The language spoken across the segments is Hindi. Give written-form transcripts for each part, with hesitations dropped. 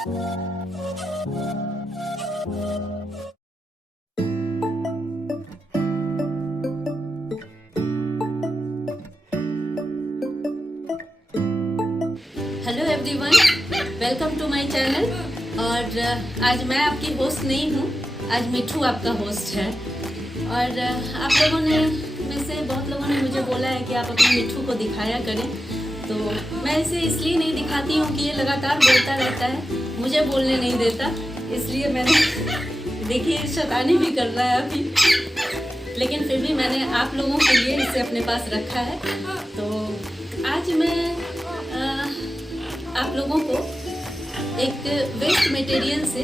Hello everyone, welcome to my channel. और आज मैं आपकी होस्ट नहीं हूँ, आज मिठू आपका होस्ट है। और आप लोगों ने में से बहुत लोगों ने मुझे बोला है कि आप अपने मिठू को दिखाया करें, तो मैं इसे इसलिए नहीं दिखाती हूँ कि ये लगातार बोलता रहता है, मुझे बोलने नहीं देता, इसलिए मैंने देखिए शैतानी भी कर रहा है अभी, लेकिन फिर भी मैंने आप लोगों के लिए इसे अपने पास रखा है। तो आज मैं आप लोगों को एक वेस्ट मटेरियल से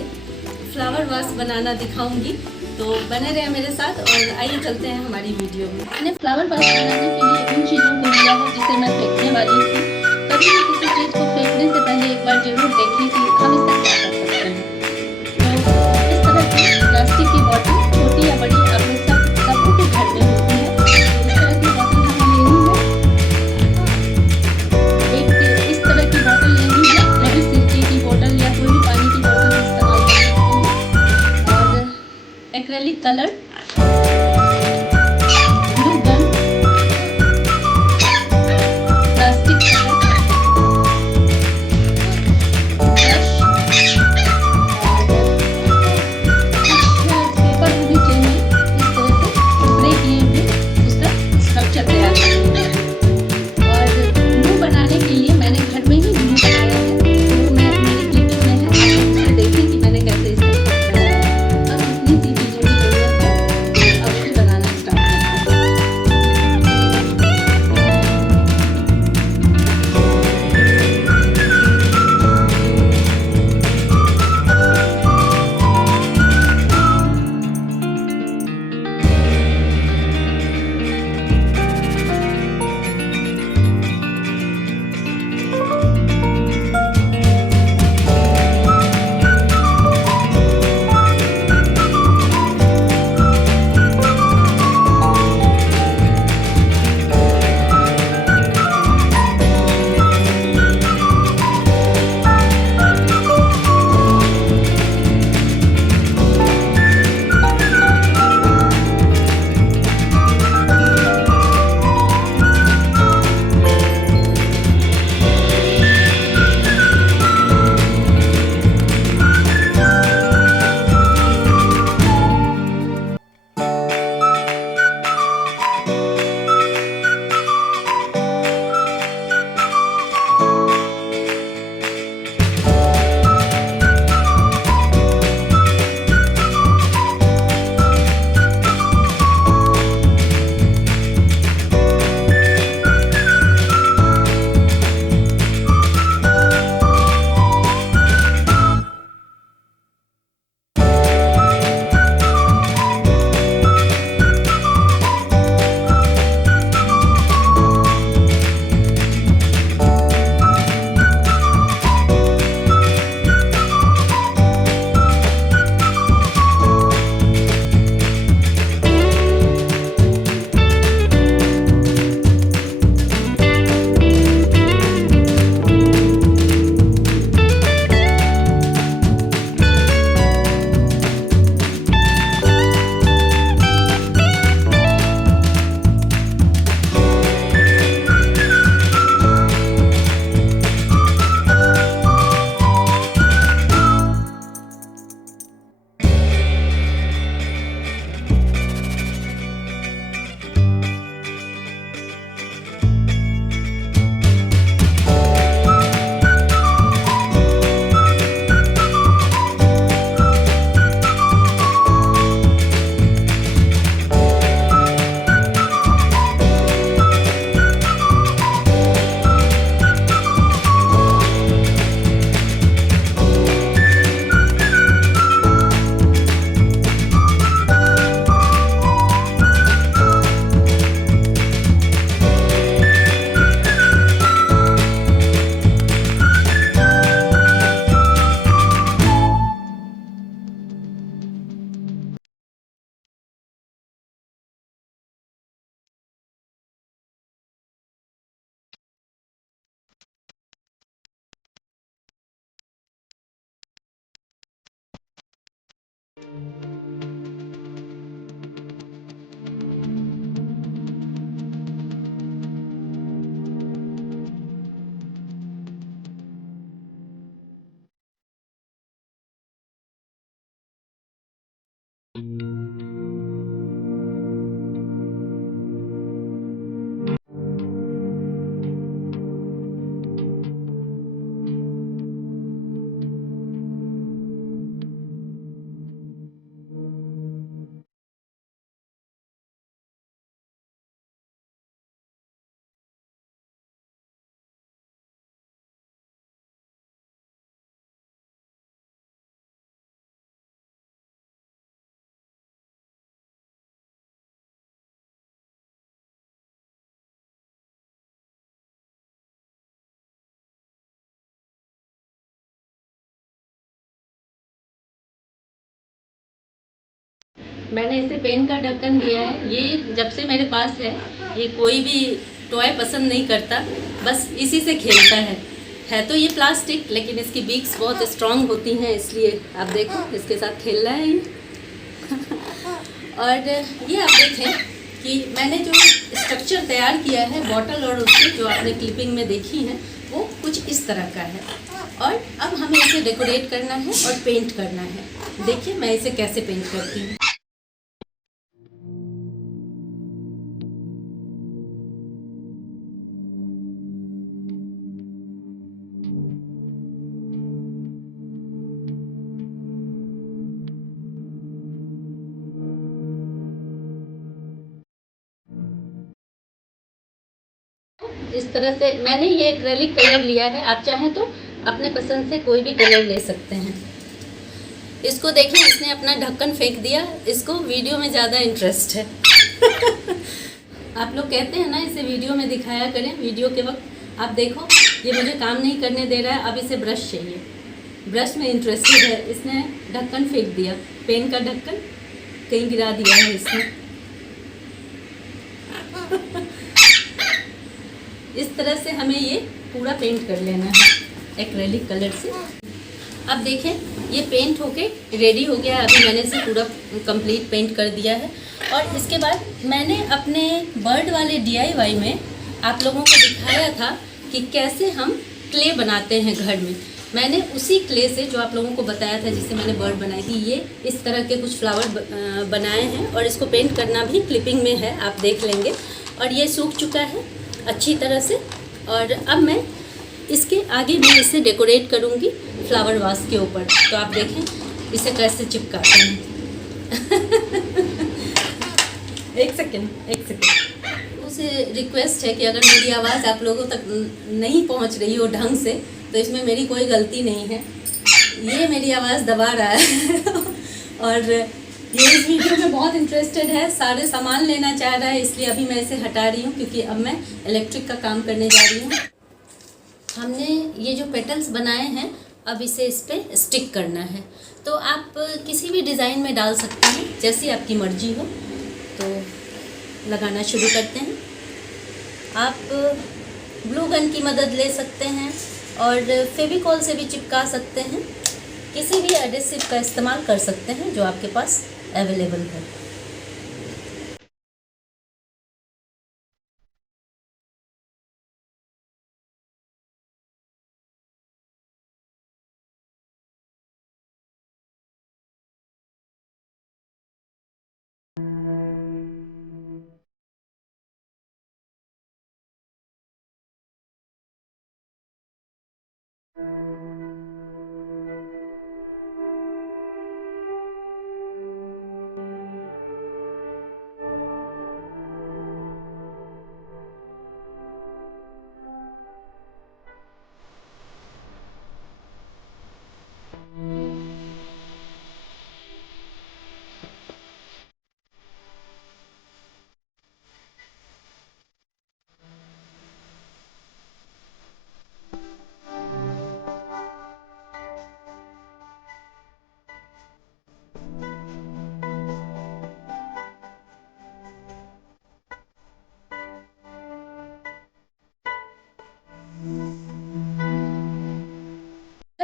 फ्लावर वास बनाना दिखाऊंगी, तो बने रहे मेरे साथ और आइए चलते हैं हमारी वीडियो में। मैंने फ्लावर वास बनाने के लिए उन चीज़ों को लिया है जिसे मैं फेंकने वाली थी। कभी भी किसी चीज़ को फेंकने से पहले एक बार जरूर देखिए कि हम इसका क्या कर सकते हैं। तो इस तरह की प्लास्टिक की बॉटल, छोटी या बड़ी, आप लोग सबके घर में होती है। इस तरह की बॉटल हमें लेनी है, एक इस तरह की बॉटल लेनी है, कभी सिरके की बॉटल या कोई भी पानी की बॉटल इस्तेमाल कर सकते हैं। और acrylic colour, glue gun, plastic colour, brush, मैंने इसे पेन का ढक्कन दिया है। ये जब से मेरे पास है, ये कोई भी टॉय पसंद नहीं करता, बस इसी से खेलता है तो ये प्लास्टिक, लेकिन इसकी बीक्स बहुत स्ट्रांग होती हैं, इसलिए आप देखो इसके साथ खेल रहा है ये। और ये आप देखें कि मैंने जो स्ट्रक्चर तैयार किया है बॉटल और उसकी जो आपने क्लिपिंग में देखी है, वो कुछ इस तरह का है। और अब हमें इसे डेकोरेट करना है और पेंट करना है। देखिए मैं इसे कैसे पेंट करती हूँ। इस तरह से मैंने ये एक्रेलिक कलर लिया है, आप चाहें तो अपने पसंद से कोई भी कलर ले सकते हैं। इसको देखिए, इसने अपना ढक्कन फेंक दिया, इसको वीडियो में ज़्यादा इंटरेस्ट है। आप लोग कहते हैं ना इसे वीडियो में दिखाया करें, वीडियो के वक्त आप देखो ये मुझे काम नहीं करने दे रहा है, अब इसे ब्रश चाहिए, ब्रश में इंटरेस्टेड है। इसने ढक्कन फेंक दिया, पेन का ढक्कन कहीं गिरा दिया है इसने। इस तरह से हमें ये पूरा पेंट कर लेना है एक्रेलिक कलर से। अब देखें ये पेंट होके रेडी हो गया है। अभी मैंने इसे पूरा कंप्लीट पेंट कर दिया है। और इसके बाद मैंने अपने बर्ड वाले DIY में आप लोगों को दिखाया था कि कैसे हम क्ले बनाते हैं घर में। मैंने उसी क्ले से जो आप लोगों को बताया था, जिससे मैंने बर्ड बनाई थी, ये इस तरह के कुछ फ्लावर बनाए हैं। और इसको पेंट करना भी क्लिपिंग में है, आप देख लेंगे। और ये सूख चुका है अच्छी तरह से। और अब मैं इसके आगे भी इसे डेकोरेट करूँगी फ्लावर वास के ऊपर। तो आप देखें इसे कैसे चिपकाते हैं। एक सेकेंड उसे रिक्वेस्ट है कि अगर मेरी आवाज़ आप लोगों तक नहीं पहुंच रही हो ढंग से, तो इसमें मेरी कोई गलती नहीं है, ये मेरी आवाज़ दबा रहा है। और ये इस वीडियो में बहुत इंटरेस्टेड है, सारे सामान लेना चाह रहा है, इसलिए अभी मैं इसे हटा रही हूँ, क्योंकि अब मैं इलेक्ट्रिक का काम करने जा रही हूँ। हमने ये जो पेटल्स बनाए हैं, अब इसे इस पर स्टिक करना है। तो आप किसी भी डिज़ाइन में डाल सकते हैं, जैसी आपकी मर्जी हो। तो लगाना शुरू करते हैं। आप ग्लू गन की मदद ले सकते हैं और फेविकॉल से भी चिपका सकते हैं। किसी भी एडेसिव का इस्तेमाल कर सकते हैं जो आपके पास अवेलेबल है।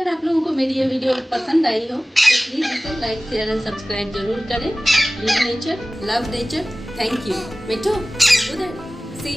अगर आप लोगों को मेरी ये वीडियो पसंद आई हो तो प्लीज़ इसे लाइक शेयर एंड सब्सक्राइब जरूर करें। Live nature, love nature. Thank you. Mithu उधर सी